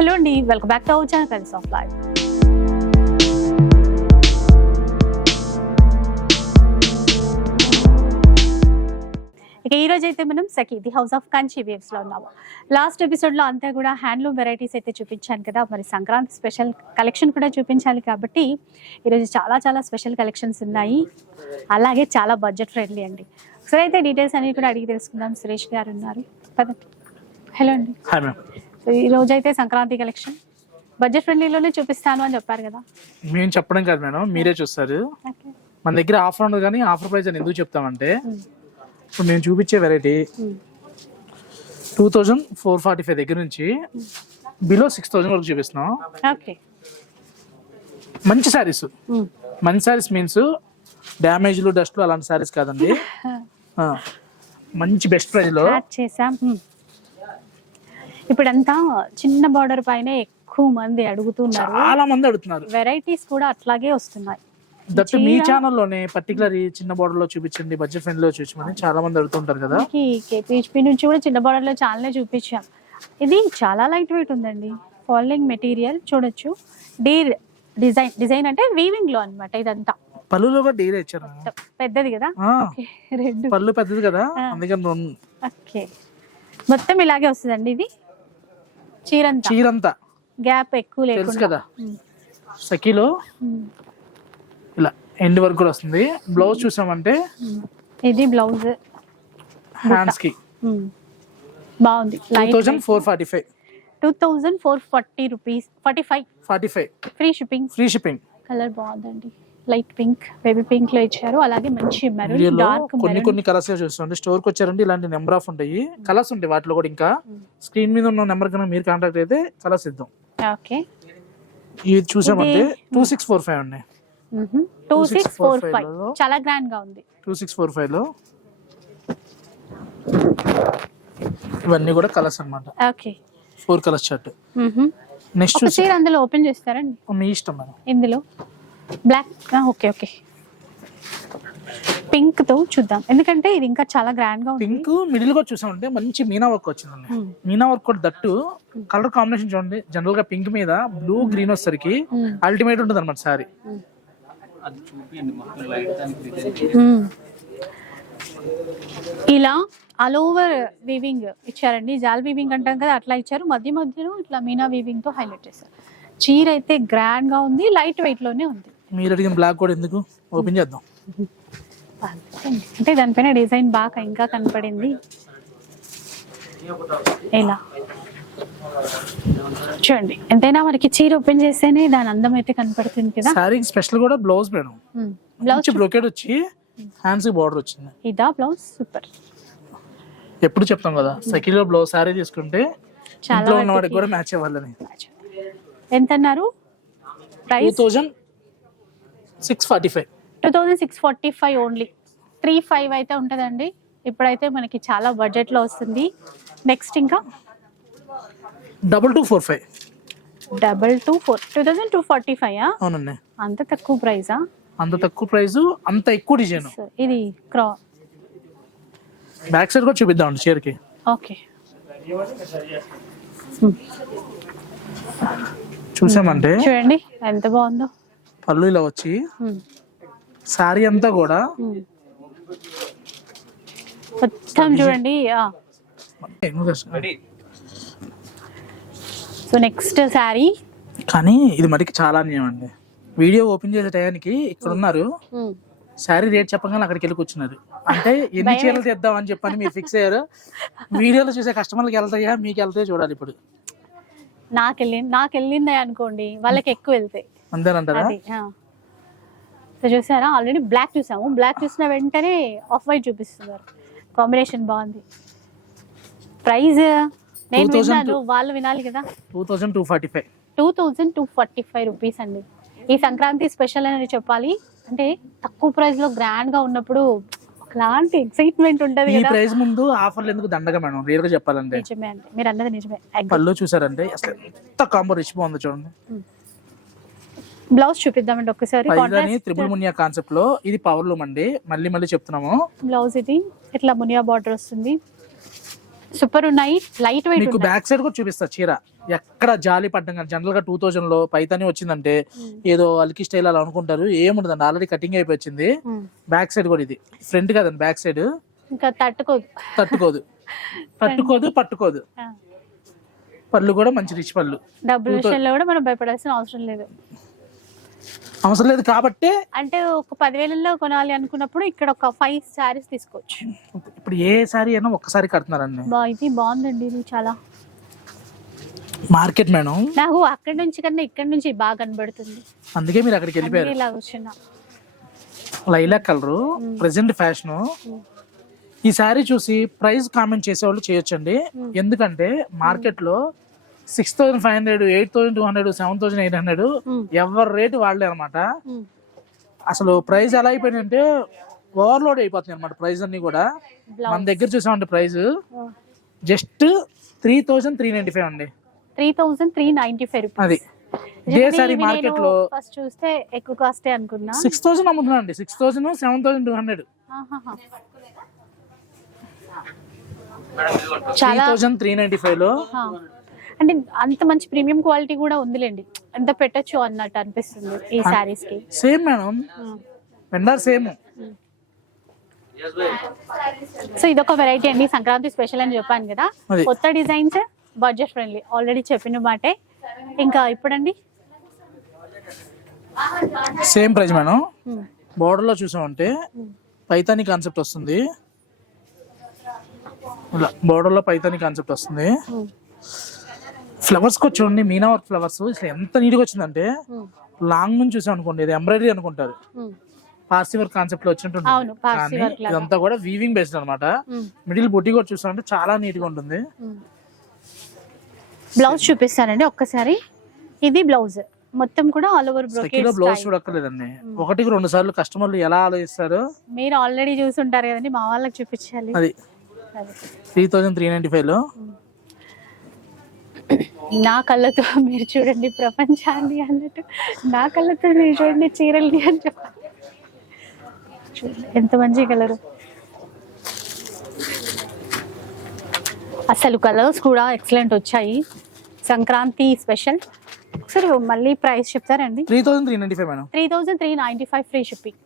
Hello అండి welcome back to our channel friends of life ఇక ఈ రోజు అయితే మనం Sakhi the house of Kanchi వేవ్స్లో ఉన్నాము. లాస్ట్ ఎపిసోడ్లో అంతా కూడా హ్యాండ్లూమ్ వెరైటీస్ అయితే చూపించాను కదా మరి సంక్రాంతి స్పెషల్ కలెక్షన్ కూడా చూపించాలి కాబట్టి ఈరోజు చాలా చాలా స్పెషల్ కలెక్షన్స్ ఉన్నాయి. అలాగే చాలా బడ్జెట్ ఫ్రెండ్లీ అండి. సరే అయితే డీటెయిల్స్ అనేవి కూడా అడిగి తెలుసుకుందాం. సురేష్ గారు ఉన్నారు. పదండి హలో అండి. సో ఈ రోజు అయితే సంక్రాంతి కలెక్షన్. బడ్జెట్ ఫ్రెండ్లీలోనే చూపిస్తాను అని చెప్పారు కదా. మేము చెప్పడం కాదు మేడం మీరే చూస్తారు. మన దగ్గర ఆఫర్ ఉండదు కానీ ఆఫర్ ప్రైస్ అని ఎందుకు చెప్తామంటే ఇప్పుడు మేము చూపించే variety two thousand four forty five దగ్గర నుంచి బిలో సిక్స్ థౌజండ్ వరకు చూపిస్తున్నాం. ఓకే. మంచి శారీస్. మంచి శారీస్ మీన్స్ డ్యామేజ్లు డస్ట్లు అలాంటి శారీస్ కాదండి. మంచి బెస్ట్ ప్రైస్లో చేసాం. ఇప్పుడంతా చిన్న బార్డర్ పైన ఎక్కువ మంది అడుగుతున్నారు. చాలా మంది అడుగుతున్నారు. వెరైటీస్ కూడా అట్లాగే వస్తున్నాయి. దట్ మీ ఛానల్లోనే పర్టికులర్ ఈ చిన్న border లో చూపించండి బడ్జెట్ ఫ్రెండ్లో చూపించమని చాలా మంది అడుగుతుంటారు కదా. కేపీహెచ్పి నుంచి కూడా చిన్న బార్డర్లో చాలానే చూపించాం. ఇది చాలా లైట్ వెయిట్ ఉందండి. ఫాలోయింగ్ మెటీరియల్ చూడొచ్చు. డీర్ డిజైన్ డిజైన్ అంటే వీవింగ్లో అన్నమాట ఇదంతా. పళ్ళులో కూడా డీరే ఇచ్చారు. పెద్దది కదా? రెండు. పళ్ళు పెద్దది కదా. అందుకని ఓకే. మొత్తం ఇలాగే వస్తుందండి ఇది. చీరంతా. చీరంతా. గ్యాప్ ఎక్కువ లేకుండా. కదా? సఖీలో. ఇలా ఎండ్ వరకు కూడా వస్తుంది. బ్లౌజ్ చూసామంటే. ఇది బ్లౌజ్. హ్యాండ్స్కి. బాగుంది. Two thousand four forty five. Two thousand four forty rupees. Forty five. Forty five. Free shipping free shipping colour బాగుందండి. లైట్ పింక్ బేబీ పింక్లో ఇచ్చారు. అలాగే మంచి మెరూన్ డార్క్ కొన్ని కొన్ని కలర్స్ చూస్తుంటే స్టోర్కి వచ్చారంటే ఇలాంటి నెంబర్ ఆఫ్ ఉంటాయి. కలర్స్ ఉంటాయి వాటిలో కూడా ఇంకా. స్క్రీన్ మీద ఉన్న నెంబర్ కన్నా మీరు కాంటాక్ట్ అయితే కలర్స్ ఇద్దాం. ఓకే. ఇది చూసామంటే టూ సిక్స్ ఫోర్ ఫైవ్ ఉన్నాయి టూ సిక్స్ ఫోర్ ఫైవ్. చాలా గ్రాండ్గా ఉంది. టూ సిక్స్ ఫోర్ ఫైవ్లో ఇవన్నీ కూడా కలర్స్ అన్నమాట. Okay. Four colours shirt next చూసి అందులో ఓపెన్ చేస్తారండి మీ ఇష్టం మేడం. ఇందులో? బ్లాక్ ఓకే ఓకే పింక్తో చూద్దాం. ఎందుకంటే ఇది ఇంకా చాలా గ్రాండ్గా ఉంది. పింక్ మిడిల్ కూడా చూసామంటే మంచి మీనా వర్క్ వచ్చిందండి. Hmm. మీనా వర్క్ కూడా దట్టు. కలర్ కాంబినేషన్ చూడండి. జనరల్గా పింక్ మీద బ్లూ గ్రీన్ వచ్చేసరికి Hmm. అల్టిమేట్ ఉంటుంది అనమాట సారీ. ఇలా ఆల్ ఓవర్ వీవింగ్ ఇచ్చారండి. జాల్ వీవింగ్ అంటాం కదా అట్లా ఇచ్చారు. మధ్య మధ్యలో ఇట్లా మీనా వీవింగ్తో హైలైట్ చేశారు. చీర అయితే గ్రాండ్గా ఉంది లైట్ వెయిట్లోనే ఉంది. మీరు అడిగిన బ్లాక్ కూడా ఎందుకు? ఓపెన్ చేద్దాం. అంటే దానిపైన డిజైన్ బాగా ఇంకా కనపడింది. ఇలా చూడండి ఎంతైనా మనకి చీర ఓపెన్ చేస్తేనే దాని అందం అయితే కనపడుతుంది కదా? సారీ స్పెషల్ కూడా బ్లౌజ్ మేడం. బ్లౌజ్ మంచి బ్రొకెట్ వచ్చి హ్యాండ్స్ బార్డర్ వచ్చింది. ఇదా బ్లౌజ్ సూపర్ ఎప్పుడు చెప్తాం కదా సఖీలో బ్లౌజ్ సారీ తీసుకుంటే చాలా ఇంట్లో ఉన్న వాడికి వాటికి కూడా మ్యాచ్ అవ్వాలని. ఎంత అన్నారు price thousand six forty five. Two thousand six forty five only three five అయితే ఉంటుందండి. ఇప్పుడైతే మనకి చాలా బడ్జెట్లో వస్తుంది. నెక్స్ట్ ఇంకా? Double two four five. Double two four. Two thousand two forty five అవునండి. అంత తక్కువ ప్రైజా? అంత తక్కువ ప్రైస్ అంత ఎక్కువ డిజైన్. ఇది క్రా బ్యాక్ సైడ్ కూడా చూపిద్దామండి చీరకి. ఓకే చూసామంటే చూడండి ఎంత బాగుందో. పళ్ళు ఇలా వచ్చి. శారీ అంతా కూడా. మొత్తం చూడండి సో నెక్స్ట్ శారీ. కానీ ఇది మరికి చాలా అన్యాయం అండి. వీడియో ఓపెన్ చేసే టయానికి ఇక్కడ ఉన్నారు. శారీ రేట్ చెప్పగానే అక్కడికి వెళ్ళి కూర్చున్నారు. అంటే ఎన్ని చీరలు తెద్దాం అని చెప్పని మీరు ఫిక్స్ అయ్యారు. వీడియోలో చూసే కస్టమర్లకు వెళ్తాయా? మీకు వెళ్తాయో? చూడాలి ఇప్పుడు. నాకు వెళ్ళి నాకు వెళ్ళిందే అనుకోండి వాళ్ళకి ఎక్కువ వెళ్తాయి. అంతేనంటారా అది సో చూసారా? ఆల్రెడీ బ్లాక్ చూసాము. బ్లాక్ చూసిన వెంటనే ఆఫ్ వైట్ చూపిస్తున్నారు. కాంబినేషన్ బాగుంది. ప్రైజ్ నేను 2002. విన్నాను వాళ్ళు వినాలి కదా. Two thousand two forty five two thousand two forty five rupees అండి. ఈ సంక్రాంతి స్పెషల్ అని చెప్పాలి. అంటే తక్కువ ప్రైస్లో గ్రాండ్గా ఉన్నప్పుడు ఒకలాంటి ఎక్సైట్మెంట్ ఉంటది ఈ కదా. ప్రైస్ ముందు ఆఫర్లు ఎందుకు దండగా మేడం? రియల్గా చెప్పాలంటే. నిజమే అండి. మీరు అన్నది నిజమే. పళ్ళు చూసారంటే అసలు ఎంత కాంబో రిచ్ బాగుంది చూడండి. బ్లౌజ్ చూపిద్దామండి ఒక్కసారి పైదని త్రిబుల్ మునియా కాన్సెప్ట్లో ఇది పవర్ లూమ్ అండి మళ్ళీ మళ్ళీ చెప్తున్నాము. బ్లౌజ్ ఇది. ఇట్లా మునియా బార్డర్ వస్తుంది. సూపర్ ఉన్నాయి. లైట్ వెయిట్ మీకు బ్యాక్ సైడ్ కూడా చూపిస్తా చీర. ఎక్కడ జాలి పడ్డం కానీ జనరల్గా టూ థౌజండ్లో పైతాని వచ్చిందంటే ఏదో అల్కి స్టైల్ అలా అనుకుంటారు. ఏముండదండి. ఆల్రెడీ కటింగ్ అయిపోయింది బ్యాక్ సైడ్ కూడా ఇది. ఫ్రంట్ కదండి బ్యాక్ సైడ్ ఇంకా తట్టుకోదు. తట్టుకోదు. తట్టుకోదు పట్టుకోదు. పళ్ళు కూడా మంచి రిచ్ పళ్ళు. డబ్బుల విషయంలో కూడా మనం భయపడాల్సిన అవసరం లేదు. అవసరం లేదు కాబట్టే అంటే ఒక పదివేలలో కొనాలి అనుకున్నప్పుడు ఇక్కడ ఒక ఫైవ్ శారీస్ తీసుకోవచ్చు. ఇప్పుడు ఏ సారీ అయినా ఒక్కసారి కడుతున్నారండి బా ఇది బాగుందండి ఇది చాలా. Market madam. నాకు అక్కడి నుంచి కన్నా ఇక్కడ నుంచి బాగా కనబడుతుంది. అందుకే మీరు అక్కడికి వెళ్ళిపోయారు. ఇలా కూర్చున్నా. లైలాక్ కలరు ప్రెసెంట్ ఫ్యాషన్ ఈ శారీ చూసి ప్రైస్ కామెంట్ చేసేవాళ్ళు చేయొచ్చండి. ఎందుకంటే మార్కెట్లో six thousand five hundred eight thousand two hundred seven thousand eight hundred. ఎవరి రేటు వాళ్ళే అనమాట. అసలు ప్రైస్ ఎలా అయిపోయిందంటే ఓవర్లోడ్ అయిపోతుంది అనమాట ప్రైస్ అన్ని కూడా. మన దగ్గర చూసామంటే price. Just three thousand three ninety five అండి. Three thousand three ninety five అది. ఇదే సారీ మార్కెట్లో ఫస్ట్ చూస్తే ఎక్కువ కాస్టే అనుకున్నా. సిక్స్ థౌసండ్ అమ్ముతున్నాం అండి six thousand seven thousand two hundred. Three చాలా థౌసండ్ త్రీ నైన్టీ ఫైవ్లో. అంటే అంత మంచి ప్రీమియం క్వాలిటీ కూడా ఉందిలేండి. ఎంత పెట్టొచ్చు అన్నట్టు అనిపిస్తుంది ఈ శారీస్కి. Same madam. Vendor same. So ఇదొక వెరైటీ అండి. సంక్రాంతి స్పెషల్ అని చెప్పాను కదా. కొత్త డిజైన్స్ బడ్జెట్ ఫ్రెండ్లీ ఆల్రెడీ చెప్పిన మాటే. ఇంకా ఇప్పుడండి? Same price madam. బోర్డర్లో చూసామంటే పైతాని కాన్సెప్ట్ వస్తుంది. బోర్డర్లో పైతాని కాన్సెప్ట్ వస్తుంది. ఉమ్. ఫ్లవర్స్కి చూడండి మీనా వర్క్ ఫ్లవర్స్. అసలు ఎంత నీట్గా వచ్చిందంటే. లాంగ్ నుంచి చూసాం అనుకోండి ఇది ఎంబ్రాయిడరీ అనుకుంటారు. పార్సీ వర్క్ కాన్సెప్ట్లో కానీ లాగా. ఇదంతా కూడా వీవింగ్ బేస్డ్ అనమాట. మిడిల్ బుట్టి కూడా చూసామంటే చాలా నీట్గా ఉంటుంది బ్లౌజ్ చూపిస్తానండి ఒక్కసారి. ఇది బ్లౌజ్. మొత్తం కూడా ఆల్ ఓవర్ సెకీలో బ్లౌజ్ బ్రోకెట్ చూడక్కర్లేదండి. ఒకటికి రెండు సార్లు కస్టమర్లు ఎలా ఆలోచిస్తారు? మీరు ఆల్రెడీ చూసుంటారు కదండి మా వాళ్ళకి చూపించాలి. అది. త్రీ థౌజండ్ త్రీ నైన్టీ ఫైవ్లో. నా కళ్ళతో మీరు చూడండి ప్రపంచాన్ని అన్నట్టు. నా కళ్ళతో మీరు చూడండి చీరల్ని అని చెప్పాలి చూడండి ఎంత మంచి కలరు. అసలు కలర్స్ కూడా ఎక్సలెంట్ వచ్చాయి. సంక్రాంతి స్పెషల్. ఒకసారి మళ్ళీ ప్రైస్ చెప్తారండి. Three thousand three ninety five madam. Three thousand three ninety five free shipping.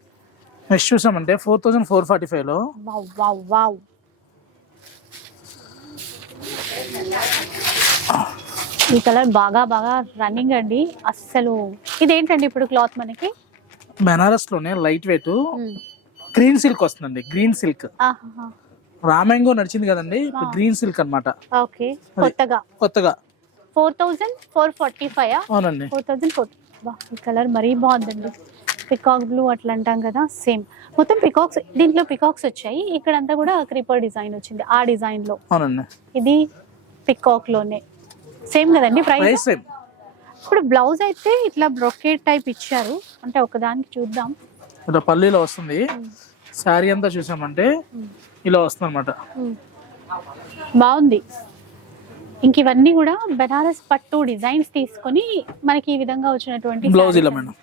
Next చూసామంటే ఫోర్ థౌజండ్ ఫోర్ ఫార్టీ ఫైవ్లో. Wow wow. ఈ కలర్ బాగా బాగా రన్నింగ్ అండి. అస్సలు ఇదేంటండి ఇప్పుడు క్లాత్ మనకి? బెనారస్లోనే లైట్ వెయిట్. గ్రీన్ సిల్క్ వస్తుందండి గ్రీన్ సిల్క్. రామాంగో నడిచింది కదండి గ్రీన్ సిల్క్ అన్నమాట. ఓకే కొత్తగా? కొత్తగా. Four thousand four forty five అవునండి. ఫోర్ థౌజండ్ ఫోర్ ఈ కలర్ మరీ బాగుందండి. పికాక్ బ్లూ అట్లా అంటాం కదా సేమ్. మొత్తం పికాక్స్ దీంట్లో పికాక్స్ వచ్చాయి. ఇక్కడంతా కూడా క్రీపర్ డిజైన్ వచ్చింది ఆ డిజైన్లో అవునండి. ఇది పికాక్లోనే సేమ్ కదండి ప్రైస్ సేమ్ ఇప్పుడు బ్లౌజ్ అయితే ఇట్లా బ్రొకేట్ టైప్ ఇచ్చారు. అంటే ఒకదానికి చూద్దాం. ఇలా పల్లీలో వస్తుంది. శారీ అంతా చూసామంటే ఇలా వస్తుంది అనమాట. బాగుంది. ఇంక ఇవన్నీ కూడా బెనారస్ పట్టు డిజైన్స్ తీసుకొని మనకి ఈ విధంగా వచ్చినటువంటి బ్లౌజ్ ఇలా మేడం.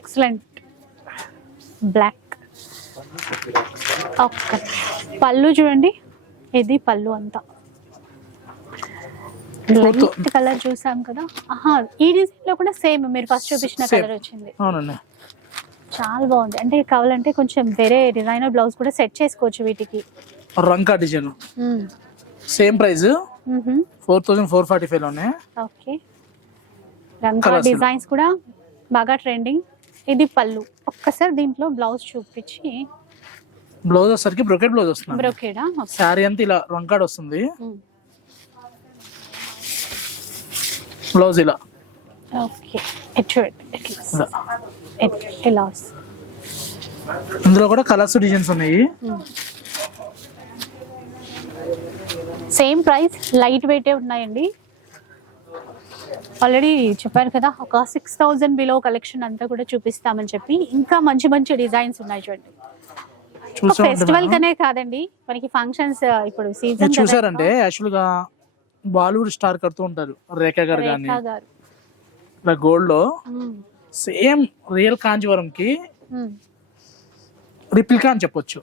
ఎక్సలెంట్ బ్లాక్ ఓకే పళ్ళు చూడండి. ఇది పళ్ళు అంతా. లైట్ కలర్ చూసాం కదా? ఆహా ఈ డిజైన్లో కూడా సేమ్ మీరు ఫస్ట్ చూపించిన. కలర్ వచ్చింది. అవునండి. చాలా బాగుంది. అంటే కావాలంటే కొంచెం వేరే డిజైనర్ బ్లౌజ్ కూడా సెట్ చేసుకోవచ్చు వీటికి. రంకా design. Same price. Four thousand four forty ఫైవ్లోనే. Okay. లో. డిజైన్స్ కూడా బాగా ట్రెండింగ్ ఇది పళ్ళు. ఒక్కసారి దీంట్లో బ్లౌజ్ చూపించి. బ్లౌజ్ వచ్చేసరికి బ్రొకెట్ బ్లౌజ్ వస్తుంది బ్రోకేడా శారీ అంతా ఇలా రంకాడ్ వస్తుంది. బ్లౌజ్ ఇలా. ఓకే. ఇలా. ఇందులో కూడా కలర్స్ డిజైన్స్ ఉన్నాయి. సేమ్ ప్రైస్ లైట్ వెయిటే ఉన్నాయండి. ఆల్రెడీ చెప్పారు కదా ఒక సిక్స్ థౌజండ్ బిలో కలెక్షన్ అంతా కూడా చూపిస్తామని చెప్పి. ఇంకా మంచి మంచి డిజైన్స్ ఉన్నాయి చూడండి. ఫెస్టివల్ కనే కాదండి. మనకి ఫంక్షన్స్ ఇప్పుడు సీజన్ చూసారంటే యాక్చువల్గా బాలీవుడ్ స్టార్ కడుతూ ఉంటారు. రేఖా గారు కానీ ఇలా గోల్డ్లో. సేమ్ రియల్ కాంచీవరం కి. రిప్లికా అని చెప్పొచ్చు.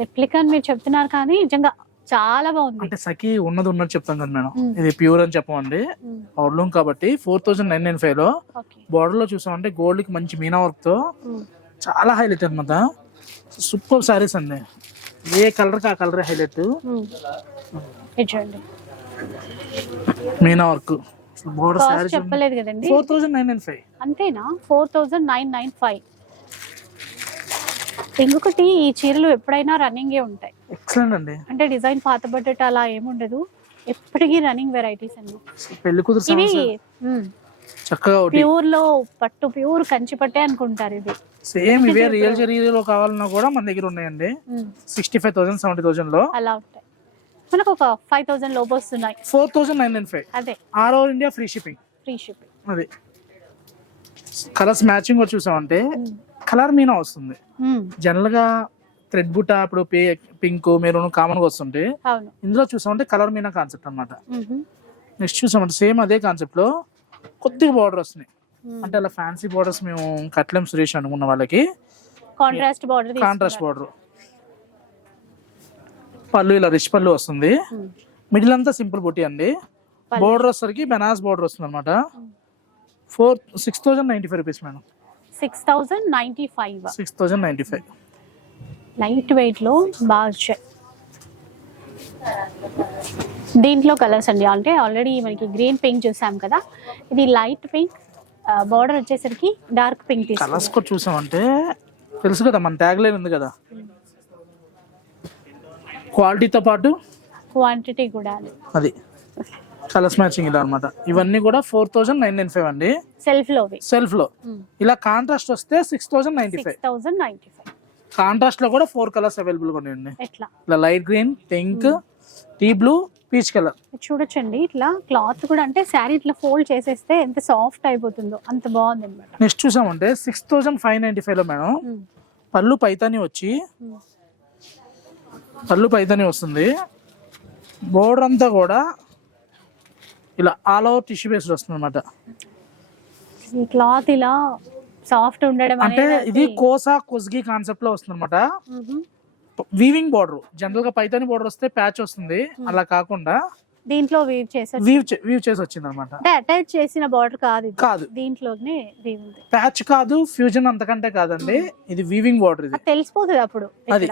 రెప్లికా అని మీరు చెప్తున్నారు కానీ నిజంగా చాలా బాగుంది. అంటే సఖి ఉన్నది ఉన్నట్టు చెప్తాం కదా మేడం. ఇది ప్యూర్ అని చెప్పమండి. అవుట్లూమ్ కాబట్టి ఫోర్ థౌసండ్ నైన్ నైన్ ఫైవ్లో బార్డర్లో చూసామంటే గోల్డ్కి మంచి మీనా వర్క్తో చాలా హైలైట్ అనమాట సూపర్ సారీస్ అండి. ఏ కలర్కి ఆ కలర్ హైలైట్. చూడండి. మీనా వర్క్. బార్డర్ సారీ చెప్పలేదు కదండి. Four thousand nine nine five. అంతేనా? Four thousand nine nine five. ఇంకొకటి ఈ చీరలు ఎప్పుడైనా రన్నింగే ఉంటాయి. ఎక్సలెంట్ అండి. అంటే డిజైన్ పాతబడ్డట్టు అలా ఏముండదు ఎప్పటికీ రన్నింగ్ వెరైటీస్ అండి. పెళ్ళి కూతురు ఇవి సమస్య. చక్కగా ఒకటి. ప్యూర్లో పట్టు ప్యూర్ కంచి పట్టే అనుకుంటారు ఇది సేమ్ ఇవే రియల్ జరీలో కావాలన్నా కూడా మన దగ్గర ఉన్నాయండి. సిక్స్టీ ఫైవ్ థౌసండ్ సెవెంటీ థౌసండ్లో అలా. మనకు ఒక ఫైవ్ థౌజండ్ లోపు వస్తున్నాయి. Four thousand nine nine five అదే. All over India free shipping free shipping అది. కలర్స్ మ్యాచింగ్ కూడా చూసామంటే కలర్ మీనా వస్తుంది. జనరల్గా థ్రెడ్ బుట్ట ఇప్పుడు పింక్ మెరూన్ కామన్గా వస్తుంటే ఇందులో చూసామంటే కలర్ మీనా కాన్సెప్ట్ అన్నమాట. మ్మ్. నెక్స్ట్ చూసామంటే సేమ్ అదే కాన్సెప్ట్లో కొద్దిగా బార్డర్ వస్తున్నాయి. మ్మ్. అంటే అలా ఫ్యాన్సీ బార్డర్స్ మేము కట్లెం సురేష్ అనుకున్న వాళ్ళకి కాంట్రాస్ట్ బార్డర్ కాంట్రాస్ట్ బార్డర్ పళ్ళు ఇలా రిచ్ పళ్ళు వస్తుంది. మిడిల్ అంతా సింపుల్ బుట్టి అండి. బోర్డర్ వచ్చేసరికి బెనాస్ బోర్డర్ వస్తుంది అనమాట four six thousand ninety five rupees madam. Six thousand ninety five. Six thousand ninety five. Light వెయిట్లో బాగా వచ్చాయి దీంట్లో కలర్స్ అండి. అంటే ఆల్రెడీ మనకి గ్రీన్ పింక్ చూసాం కదా. ఇది లైట్ పింక్ బార్డర్ వచ్చేసరికి డార్క్ పింక్ కలర్స్ కూడా చూసామంటే తెలుసు కదా మన ట్యాగ్ లైన్ ఉంది కదా. క్వాలిటీతో పాటు? క్వాంటిటీ కూడా అది. కలర్స్ మ్యాచింగ్ ఇలా అనమాట ఇవన్నీ కూడా four thousand nine nine five అండి. సెల్ఫ్ లోవి సెల్ఫ్లో ఇలా కాంట్రాస్ట్ వస్తే six thousand ninety five. Thousand ninety five. కాంట్రాస్ట్లో కూడా ఫోర్ కలర్స్ అవైలబుల్గా ఉన్నాయండి. ఇలా light green pink tea blue peach colour. చూడొచ్చండి ఇట్లా క్లాత్ కూడా అంటే శారీ ఇట్లా ఫోల్డ్ చేసేస్తే ఎంత సాఫ్ట్ అయిపోతుందో అంత బాగుంది అనమాట నెక్స్ట్ చూసామంటే సిక్స్ థౌజండ్ ఫైవ్ నైన్టీ ఫైవ్లో మేడం పళ్ళు పైతాని వచ్చి పళ్ళు పైతాని వస్తుంది. బోర్డర్ అంతా కూడా ఇలా ఆల్ ఓవర్ టిష్యూ బేస్డ్ వస్తుంది అనమాట క్లాత్ ఇలా సాఫ్ట్ ఉండడం అంటే ఇది కోసా కొస్గి కాన్సెప్ట్లో వస్తుంది అనమాట. వీవింగ్ బోర్డర్ జనరల్గా పైతాని బోర్డర్ వస్తే ప్యాచ్ వస్తుంది. అలా కాకుండా దీంట్లో వీవ్ చేసే వీవ్ వీవ్ చేసి వచ్చింది అనమాట అంటే అటాచ్ చేసిన బార్డర్ కాదు కాదు. దీంట్లోనే వీవ్ ప్యాచ్ కాదు ఫ్యూజన్ అంతకంటే కాదండి. ఇది వీవింగ్ బోర్డర్ ఇది. తెలిసిపోతుంది అప్పుడు అది.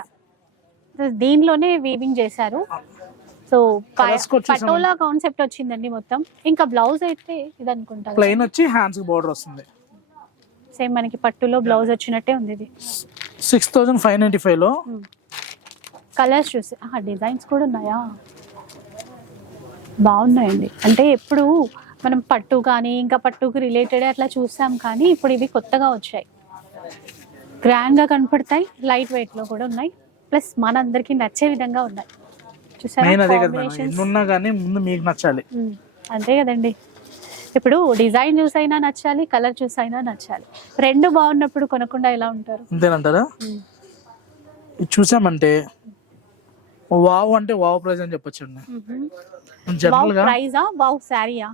దీనిలోనే వీవింగ్ చేశారు. సో? పటోలా కాన్సెప్ట్ వచ్చిందండి మొత్తం. ఇంకా బ్లౌజ్ అయితే ఇది అనుకుంటా ప్లెయిన్ వచ్చి హ్యాండ్స్ బోర్డర్ వస్తుంది. సేమ్ మనకి పట్టులో బ్లౌజ్ వచ్చినట్టే ఉంది ఇది. సిక్స్ థౌజండ్ ఫైవ్ నైన్టీ ఫైవ్లో కలర్స్ చూసి డిజైన్స్ కూడా ఉన్నాయా? బాగున్నాయండి. అంటే ఎప్పుడు మనం పట్టు కానీ ఇంకా పట్టుకు రిలేటెడ్ అట్లా చూసాం కానీ ఇప్పుడు ఇవి కొత్తగా వచ్చాయి. గ్రాండ్గా కనపడతాయి లైట్ వెయిట్లో కూడా ఉన్నాయి. ప్లస్ మనందరికీ నచ్చే విధంగా ఉన్నాయి. మెయిన్ అదే కదా మేడం Combinations? ఎన్ని ఉన్నా కానీ ముందు మీకు నచ్చాలి. ఉమ్, అంతే కదండి. ఇప్పుడు డిజైన్ చూసైనా నచ్చాలి కలర్ చూసైనా నచ్చాలి. రెండు బాగున్నప్పుడు కొనకుండా ఎలా ఉంటారు? అంతేనంటారా? ఇది చూసామంటే వావ్ అంటే వావ్ ప్రైజ్ అని చెప్పొచ్చు అండి వావ్ జనరల్గా ప్రైజా వావ్ శారీయా?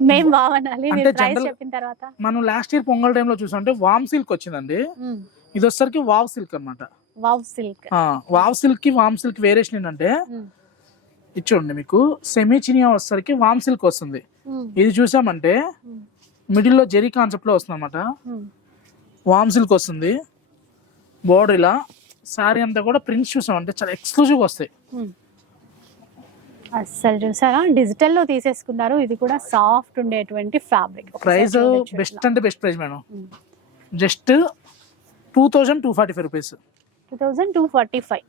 మేం వావ్ అనాలి అంటే మీరు ప్రైస్ general- చెప్పిన తర్వాత. మనం లాస్ట్ ఇయర్ పొంగల్ టైంలో చూసామంటే వామ్ సిల్క్ వచ్చిందండి. ఇది వచ్చేసరికి వావ్ సిల్క్ అనమాట వావ్ సిల్క్. వావ్ సిల్క్కి వామ్ సిల్క్ వేరియేషన్ ఏంటంటే ఇది చూడండి మీకు సెమీ చినియా వచ్చేసరికి వామ్ సిల్క్ వస్తుంది. ఇది చూసామంటే మిడిల్లో జెరీ కాన్సెప్ట్లో వస్తుంది అనమాట వామ్ సిల్క్ వస్తుంది. బోర్డర్ ఇలా సారీ అంతా కూడా ప్రింట్స్ చూసామంటే చాలా ఎక్స్క్లూజివ్ వస్తాయి. అస్సలు చూసారా? డిజిటల్లో తీసేసుకున్నారు. ఇది కూడా సాఫ్ట్ ఉండేటువంటి ఫ్యాబ్రిక్ ప్రైస్ బెస్ట్ అంటే best price madam just two thousand two forty five rupees two thousand two forty five.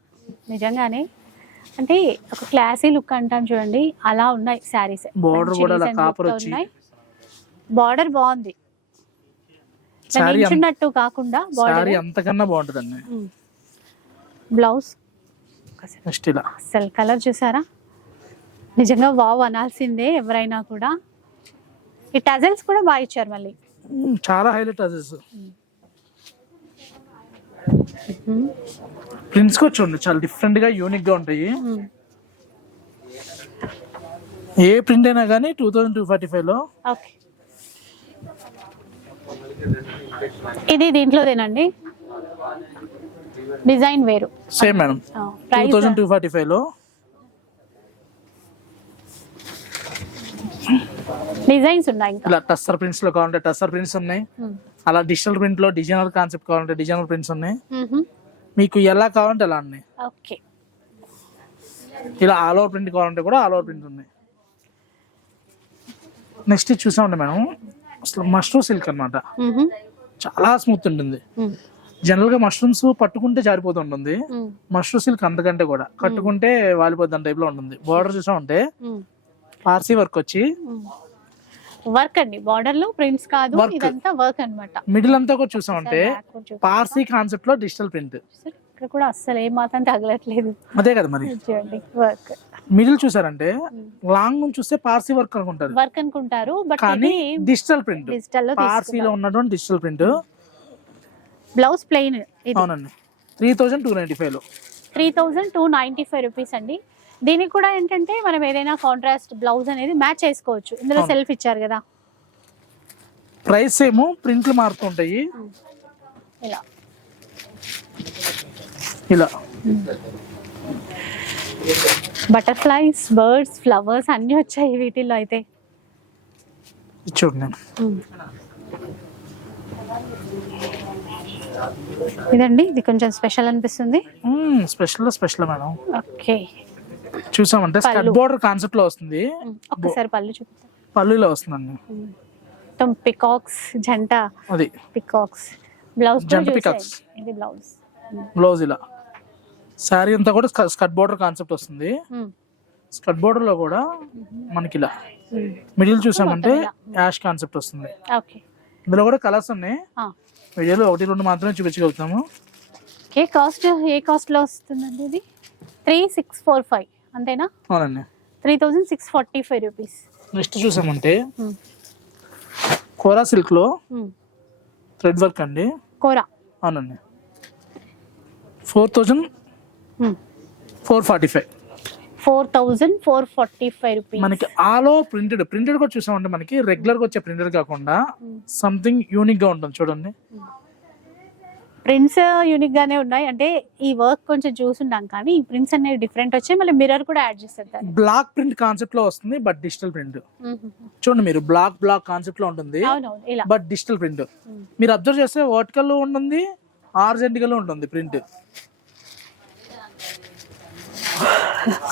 నిజంగానే? అంటే ఒక క్లాసీ లుక్ అంటాం చూడండి అలా ఉన్నాయి శారీస్. Border కూడా అలా వచ్చి. బార్డర్ బాగుంది. నిల్చున్నట్టు కాకుండా బార్డర్ అంతకన్నా బాగుంటుందండి. బ్లౌజ్ నెక్స్ట్ ఇలా. అసలు కలర్ చూసారా? నిజంగా వావ్ అనాల్సిందే ఎవరైనా కూడా. ఈ టజల్స్ కూడా బాగా ఇచ్చారు మళ్ళీ. చాలా హైలైట్ అసెస్ ప్రింట్స్ కూడా చూడండి చాలా డిఫరెంట్గా యూనిక్గా ఉంటాయి. ఏ ప్రింట్ అయినా కానీ టూ థౌజండ్ టూ ఫార్టీ ఫైవ్లో ఇది దీంట్లోదేనండి? డిజైన్ వేరు. Same madam two thousand two forty ఫైవ్లో. డిజైన్స్ ఉన్నాయి ఇంకా ఇలా టస్సర్ ప్రింట్స్లో కావాలంటే టస్సర్ ప్రింట్స్ ఉన్నాయి. అలా డిజిటల్ ప్రింట్లో డిజైనర్ కాన్సెప్ట్ కావాలంటే డిజైనర్ ప్రింట్స్ ఉన్నాయి. మీకు ఎలా కావాలంటే అలా ఉన్నాయి ఓకే ఇలా ఆల్ ఓవర్ ప్రింట్ కావాలంటే కూడా ఆల్ ఓవర్ ప్రింట్ ఉన్నాయి నెక్స్ట్ చూసామండి మేడం అసలు మష్రూమ్ సిల్క్ అన్నమాట మ్మ్హమ్. చాలా స్మూత్ ఉంటుంది. జనరల్గా మష్రూమ్స్ పట్టుకుంటే జారిపోతుంటుంది. మష్రూమ్ సిల్క్ అంతకంటే కూడా కట్టుకుంటే వాలిపోద్ది టైప్లో ఉంటుంది బార్డర్ చూసామంటే మ్మ్. పార్సీ వర్క్ వచ్చి వర్క్ అండి. బార్డర్లో ప్రింట్స్ కాదు. ఇదంతా వర్క్ అన్నమాట. మిడిల్ అంతా కూడా చూసామంటే. పార్సీ కాన్సెప్ట్లో డిజిటల్ ప్రింట్ ఇక్కడ కూడా అస్సలు ఏం మాత్రం తగలట్లేదు. అదే కదా మరి. చూడండి వర్క్. మిడిల్ చూసారంటే లాంగ్ నుంచి చూస్తే పార్సీ వర్క్ అనుకుంటారు. వర్క్ అనుకుంటారు బట్ కానీ ఇది డిజిటల్ ప్రింట్ డిజిటల్లో పార్సీలో ఉన్నటువంటి డిజిటల్ ప్రింట్ బ్లౌజ్ ప్లెయిన్ ఇది. అవునండి. త్రీ థౌజండ్ టూ నైన్టీ ఫైవ్లో. Three thousand two ninety five rupees అండి. దీనికి కూడా ఏంటంటే మనం ఏదైనా కాంట్రాస్ట్ బ్లౌజ్ అనేది మ్యాచ్ చేసుకోవచ్చు. ఇందులో. సెల్ఫ్ ఇచ్చారు కదా. ప్రైస్ ఏమో ప్రింట్లు మారుతుంటాయి. ఇలా. ఇలా. బటర్ఫ్లైస్ బర్డ్స్ ఫ్లవర్స్ అన్నీ వచ్చాయి వీటిల్లో అయితే. చూడండి. ఇదండి ఇది కొంచెం స్పెషల్ అనిపిస్తుంది. Special special madam. ఓకే. చూసామంటే స్కట్. బోర్డర్ కాన్సెప్ట్లో వస్తుంది. ఒక్కసారి పళ్ళు చూపిస్తాం. పల్లులో వస్తుందండి. మొత్తం పికాక్స్ జంట అది. పికాక్స్ బ్లౌజ్ జంట peacocks. ఇది బ్లౌజ్ బ్లౌజ్ ఇలా. శారీ అంతా కూడా స్కట్ బోర్డర్ కాన్సెప్ట్ వస్తుంది. స్కట్ బోర్డర్లో కూడా మనకి ఇలా. మిడిల్ చూసామంటే యాష్ కాన్సెప్ట్ వస్తుంది. ఓకే. ఇందులో కూడా కలర్స్ ఉన్నాయి. వీడియోలో ఒకటి రెండు మాత్రమే చూపించగలుగుతాము. ఏ కాస్ట్ ఏ కాస్ట్లో వస్తుందండి ఇది? త్రీ సిక్స్ ఫోర్ ఫైవ్ అంతేనా? అవునండి. Three thousand six forty five rupees. Next చూసామంటే కోరా సిల్క్లో థ్రెడ్ వర్క్ అండి. కోరా. అవునండి. Four thousand four forty five. Four thousand four forty five rupees. మనకి ఆలో ప్రింటెడ్ ప్రింటెడ్ కూడా చూసామంటే మనకి రెగ్యులర్గా వచ్చే ప్రింటెడ్ కాకుండా సంథింగ్ యూనిక్గా ఉంటుంది చూడండి. ప్రింట్స్ యూనిక్ గానే ఉన్నాయి. అంటే ఈ వర్క్ కొంచెం చూసున్నాం కానీ ఈ ప్రింట్స్ అనేవి డిఫరెంట్ వచ్చాయి. మళ్ళీ మిర్రర్ కూడా యాడ్ చేస్తారు బ్లాక్ ప్రింట్ కాన్సెప్ట్లో వస్తుంది బట్ డిజిటల్ ప్రింట్ చూడండి మీరు బ్లాక్ బ్లాక్ కాన్సెప్ట్లో ఉంటుంది. బట్ డిజిటల్ ప్రింట్ మీరు అబ్జర్వ్ చేస్తే వర్టికల్ ఉంటుంది ఆర్జెంటికల్ ఉంటుంది ప్రింట్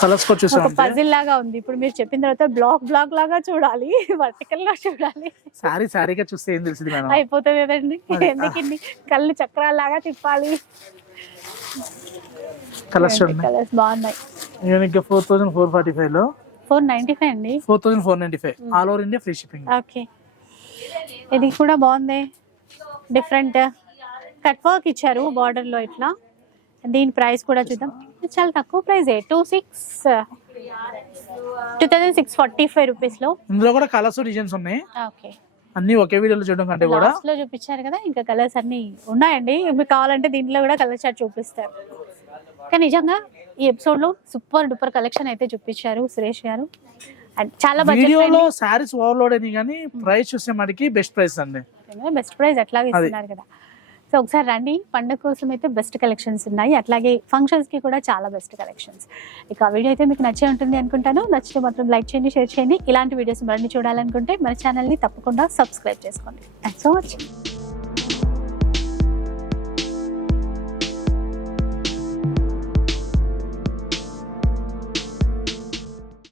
కలర్స్ కూడా ఒక చూసామంటే పజిల్ లాగా ఉంది. ఇప్పుడు మీరు చెప్పిన తర్వాత బ్లాక్ బ్లాక్ లాగా చూడాలి. వర్టికల్గా చూడాలి. సారీ సారీగా చూస్తే ఏం తెలిసింది మేడం? అయిపోతుంది కదండి ఎందుకు ఇన్ని కళ్ళు చక్రాల్లాగా తిప్పాలి? కలర్స్ చూడండి కలర్స్ బాగున్నాయి. Unique four thousand four forty ఫైవ్లో. ఫోర్ నైన్టీ ఫైవ్ అండి. Four thousand four ninety five all over India free shipping okay ఇది కూడా బాగుంది. డిఫరెంట్ కట్ వర్క్ ఇచ్చారు border లో ఇట్లా. దీని ప్రైస్ కూడా చూద్దాం. చాలా తక్కువ price two six two thousand six forty five రూపీస్లో ఇందులో కూడా కలర్స్ డిజైన్స్ ఉన్నాయి. ఓకే అన్ని ఒకే వీడియోలో చూడడం కంటే కూడా లో చూపించారు కదా ఇంకా కలర్స్ అన్ని ఉన్నాయండి. మీకు కావాలంటే దీంట్లో కూడా కలర్ చార్ట్ చూపిస్తారు. కానీ నిజంగా ఈ ఎపిసోడ్లో సూపర్ డూపర్ కలెక్షన్ అయితే చూపించారు సురేష్ గారు. అండ్ చాలా వీడియోలో శారీస్ ఓవర్లోడ్ అయినాయి కానీ ప్రైస్ చూసే మనకి బెస్ట్ ప్రైస్ అండి. బెస్ట్ ప్రైస్ అట్లాగే ఇస్తున్నారు కదా. సో ఒకసారి రండి. పండుగ కోసం అయితే బెస్ట్ కలెక్షన్స్ ఉన్నాయి. అట్లాగే ఫంక్షన్స్కి కూడా చాలా బెస్ట్ కలెక్షన్స్ ఇక ఆ వీడియో అయితే మీకు నచ్చే ఉంటుంది అనుకుంటాను. నచ్చితే మాత్రం లైక్ చేయండి షేర్ చేయండి. ఇలాంటి వీడియోస్ మరిన్ని చూడాలనుకుంటే మన ఛానల్ని తప్పకుండా సబ్స్క్రైబ్ చేసుకోండి. Thanks so much